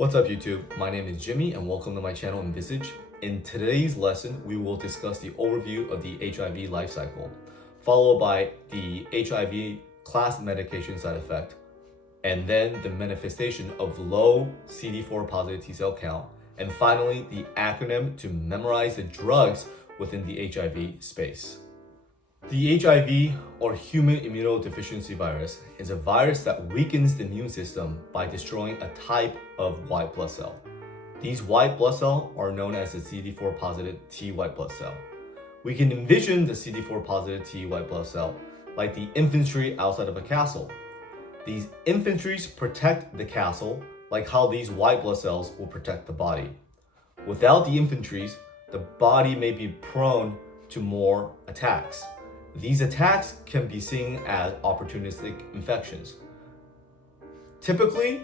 What's up YouTube? My name is Jimmy and welcome to my channel Envisage. In today's lesson, we will discuss the overview of the HIV life cycle, followed by the HIV class medication side effect, and then the manifestation of low CD4 positive T cell count, and finally the acronym to memorize the drugs within the HIV space. The HIV, or human immunodeficiency virus, is a virus that weakens the immune system by destroying a type of white blood cell. These white blood cells are known as the CD4 positive T white blood cell. We can envision the CD4 positive T white blood cell like the infantry outside of a castle. These infantries protect the castle like how these white blood cells will protect the body. Without the infantries, the body may be prone to more attacks. These attacks can be seen as opportunistic infections. Typically,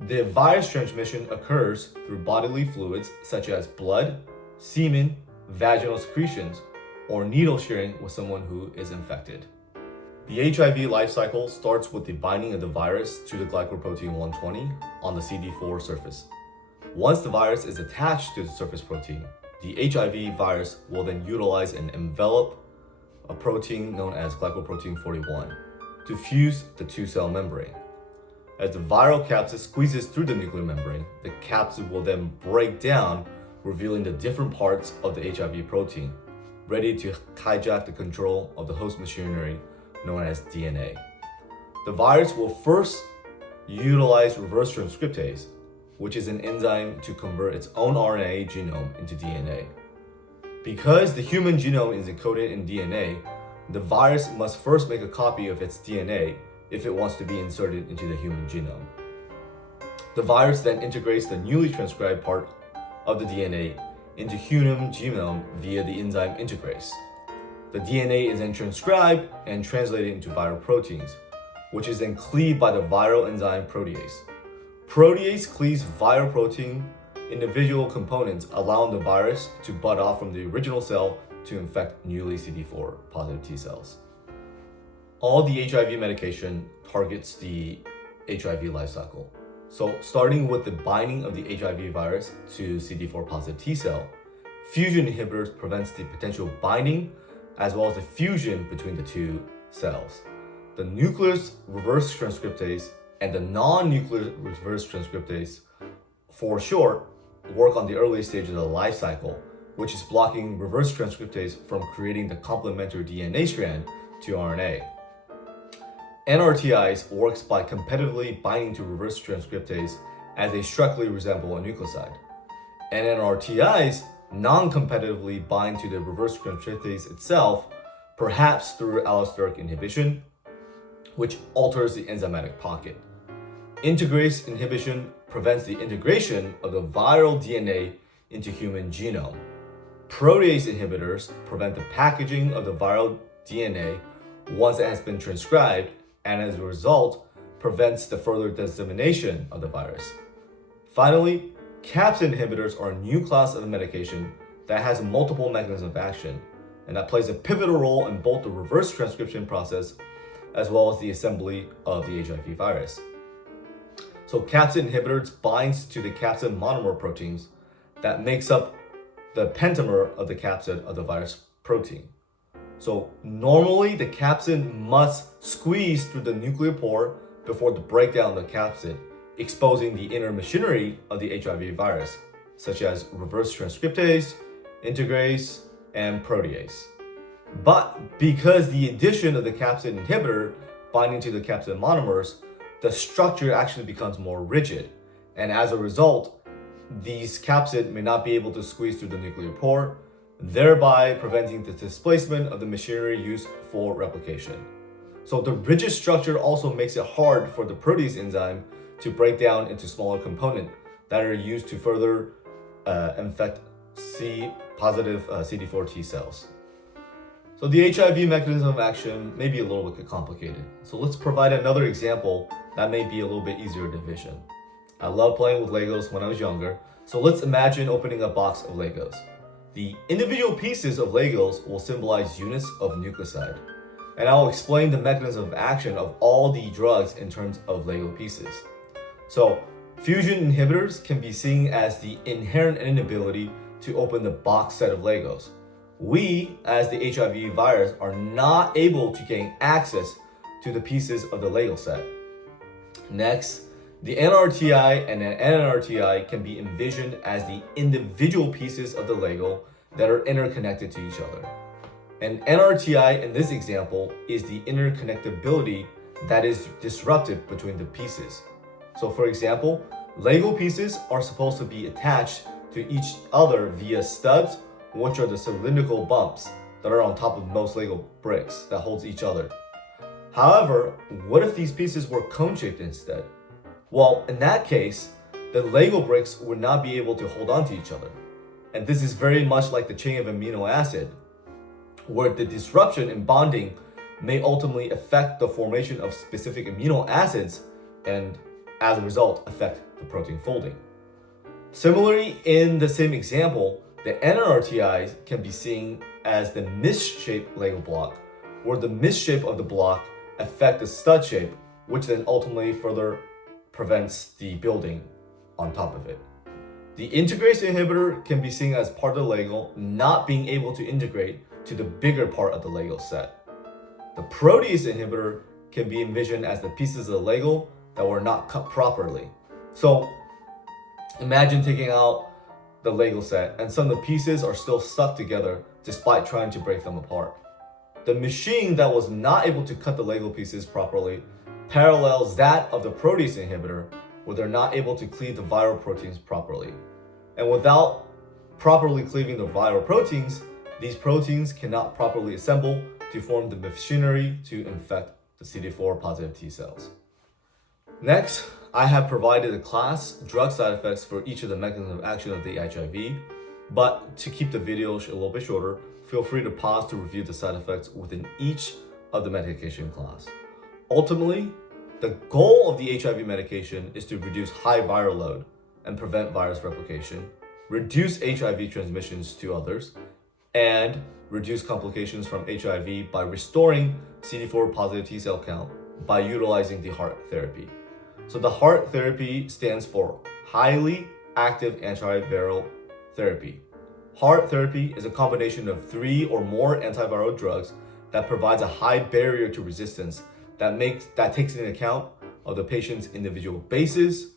the virus transmission occurs through bodily fluids such as blood, semen, vaginal secretions, or needle sharing with someone who is infected. The HIV life cycle starts with the binding of the virus to the glycoprotein 120 on the CD4 surface. Once the virus is attached to the surface protein, the HIV virus will then utilize and envelop a protein known as glycoprotein 41 to fuse the two-cell membrane. As the viral capsid squeezes through the nuclear membrane, the capsid will then break down, revealing the different parts of the HIV protein, ready to hijack the control of the host machinery known as DNA. The virus will first utilize reverse transcriptase, which is an enzyme to convert its own RNA genome into DNA. Because the human genome is encoded in DNA, the virus must first make a copy of its DNA if it wants to be inserted into the human genome. The virus then integrates the newly transcribed part of the DNA into human genome via the enzyme integrase. The DNA is then transcribed and translated into viral proteins, which is then cleaved by the viral enzyme protease. Protease cleaves viral protein individual components, allowing the virus to bud off from the original cell to infect newly CD4 positive T cells. All the HIV medication targets the HIV life cycle. So starting with the binding of the HIV virus to CD4 positive T cell, fusion inhibitors prevents the potential binding as well as the fusion between the two cells. The nucleus reverse transcriptase and the non-nuclear reverse transcriptase, for short, work on the early stages of the life cycle, which is blocking reverse transcriptase from creating the complementary DNA strand to RNA. NRTIs works by competitively binding to reverse transcriptase as they strictly resemble a nucleoside. And NRTIs non-competitively bind to the reverse transcriptase itself, perhaps through allosteric inhibition, which alters the enzymatic pocket. Integrase inhibition prevents the integration of the viral DNA into human genome. Protease inhibitors prevent the packaging of the viral DNA once it has been transcribed, and as a result, prevents the further dissemination of the virus. Finally, capsid inhibitors are a new class of medication that has multiple mechanisms of action, and that plays a pivotal role in both the reverse transcription process as well as the assembly of the HIV virus. So capsid inhibitors binds to the capsid monomer proteins that makes up the pentamer of the capsid of the virus protein. So normally the capsid must squeeze through the nuclear pore before the breakdown of the capsid, exposing the inner machinery of the HIV virus, such as reverse transcriptase, integrase, and protease. But because the addition of the capsid inhibitor binding to the capsid monomers, the structure actually becomes more rigid, and as a result, these capsid may not be able to squeeze through the nuclear pore, thereby preventing the displacement of the machinery used for replication. So the rigid structure also makes it hard for the protease enzyme to break down into smaller components that are used to further infect C-positive CD4 T cells. So the HIV mechanism of action may be a little bit complicated. So let's provide another example that may be a little bit easier to envision. I loved playing with Legos when I was younger, so let's imagine opening a box of Legos. The individual pieces of Legos will symbolize units of nucleoside, and I'll explain the mechanism of action of all the drugs in terms of Lego pieces. So Fusion inhibitors can be seen as the inherent inability to open the box set of Legos. We, as the HIV virus, are not able to gain access to the pieces of the Lego set. Next, the NRTI and an NRTI can be envisioned as the individual pieces of the Lego that are interconnected to each other. An NRTI in this example is the interconnectability that is disrupted between the pieces. So for example, Lego pieces are supposed to be attached to each other via studs, which are the cylindrical bumps that are on top of most Lego bricks that holds each other. However, what if these pieces were cone-shaped instead? Well, in that case, the Lego bricks would not be able to hold on to each other. And this is very much like the chain of amino acid, where the disruption in bonding may ultimately affect the formation of specific amino acids and, as a result, affect the protein folding. Similarly, in the same example, the NRTIs can be seen as the misshaped Lego block, where the misshape of the block affect the stud shape, which then ultimately further prevents the building on top of it. The integrase inhibitor can be seen as part of the Lego not being able to integrate to the bigger part of the Lego set. The protease inhibitor can be envisioned as the pieces of the Lego that were not cut properly. So imagine taking out the Lego set and some of the pieces are still stuck together despite trying to break them apart. The machine that was not able to cut the Lego pieces properly parallels that of the protease inhibitor, where they're not able to cleave the viral proteins properly. And without properly cleaving the viral proteins, these proteins cannot properly assemble to form the machinery to infect the CD4 positive T cells. Next, I have provided a class drug side effects for each of the mechanisms of action of the HIV, but to keep the video a little bit shorter, feel free to pause to review the side effects within each of the medication class. Ultimately, the goal of the HIV medication is to reduce high viral load and prevent virus replication, reduce HIV transmissions to others, and reduce complications from HIV by restoring CD4 positive T cell count by utilizing the HAART therapy. So the HAART therapy stands for highly active antiviral therapy. HAART therapy is a combination of 3 or more antiviral drugs that provides a high barrier to resistance that takes into account of the patient's individual bases,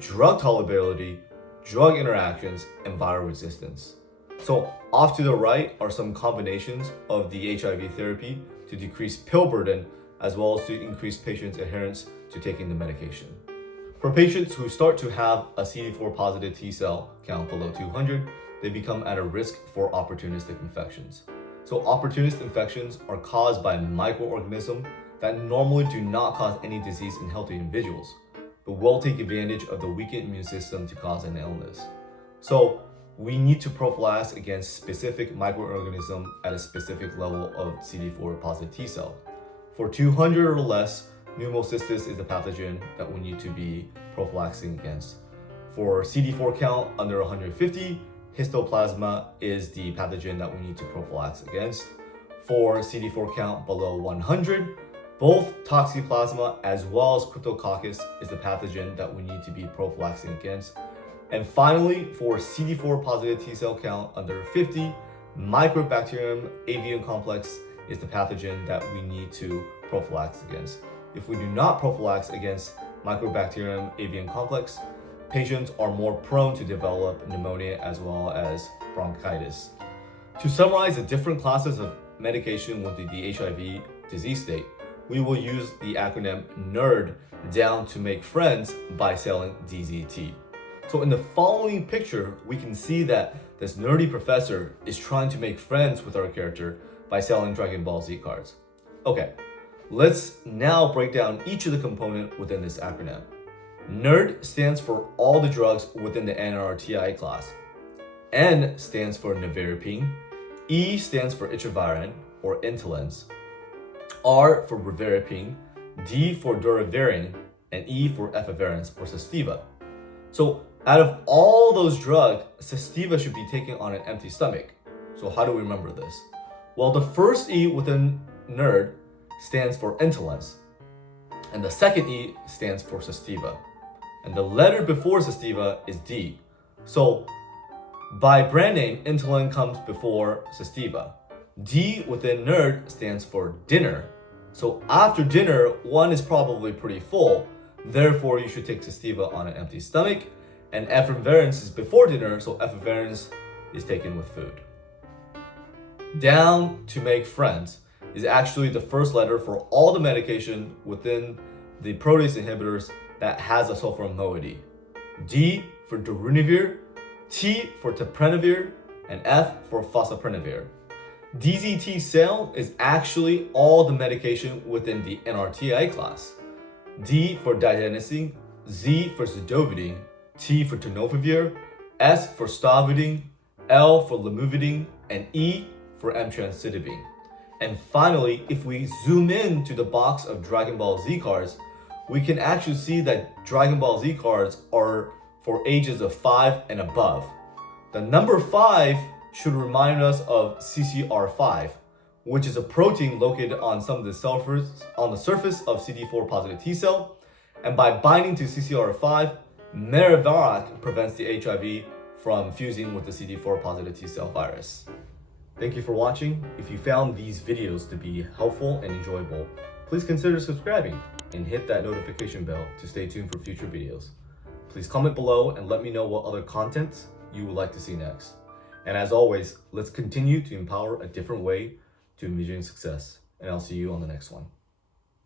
drug tolerability, drug interactions, and viral resistance. So off to the right are some combinations of the HIV therapy to decrease pill burden as well as to increase patients' adherence to taking the medication. For patients who start to have a CD4 positive T cell count below 200, they become at a risk for opportunistic infections. So opportunist infections are caused by microorganisms that normally do not cause any disease in healthy individuals, but will take advantage of the weakened immune system to cause an illness. So we need to prophylax against specific microorganism at a specific level of CD4 positive T cell. For 200 or less, pneumocystis is a pathogen that we need to be prophylaxing against. For CD4 count under 150, histoplasma is the pathogen that we need to prophylax against. For CD4 count below 100, both toxoplasma as well as cryptococcus is the pathogen that we need to be prophylaxing against. And finally, for CD4 positive T cell count under 50, Mycobacterium avium complex is the pathogen that we need to prophylax against. If we do not prophylax against Mycobacterium avium complex, patients are more prone to develop pneumonia as well as bronchitis. To summarize the different classes of medication with the HIV disease state, we will use the acronym NERD down to make friends by selling DZT. So in the following picture, we can see that this nerdy professor is trying to make friends with our character by selling Dragon Ball Z cards. Okay, let's now break down each of the components within this acronym. NERD stands for all the drugs within the NRTI class. N stands for nevirapine, E stands for itravirin or Intalens, R for rivaroxaban, D for doravirine, and E for efavirenz or Sestiva. So out of all those drugs, Sestiva should be taken on an empty stomach. So how do we remember this? Well, the first E within NERD stands for Intalens, and the second E stands for Sestiva. and the letter before Sestiva is D. So by brand name, Insulin comes before Sestiva. D within NERD stands for dinner. So after dinner, one is probably pretty full. Therefore, you should take Sestiva on an empty stomach. And effervescence is before dinner, so effervescence is taken with food. Down to make friends is actually the first letter for all the medication within the protease inhibitors that has a sulfur moiety. D for darunavir, T for taprenavir, and F for fosaprenovir. DZT cell is actually all the medication within the NRTI class. D for diadenosine, Z for zidovudine, T for tenofovir, S for stavudine, L for lamivudine, and E for emtricitabine. And finally, if we zoom in to the box of Dragon Ball Z cards, we can actually see that Dragon Ball Z cards are for ages of 5 and above. The number 5 should remind us of CCR5, which is a protein located on the surface of CD4 positive T cell. And by binding to CCR5, Merivarac prevents the HIV from fusing with the CD4 positive T cell virus. Thank you for watching. If you found these videos to be helpful and enjoyable, please consider subscribing and hit that notification bell to stay tuned for future videos. Please comment below and let me know what other content you would like to see next. And as always, let's continue to empower a different way to envisioning success. And I'll see you on the next one.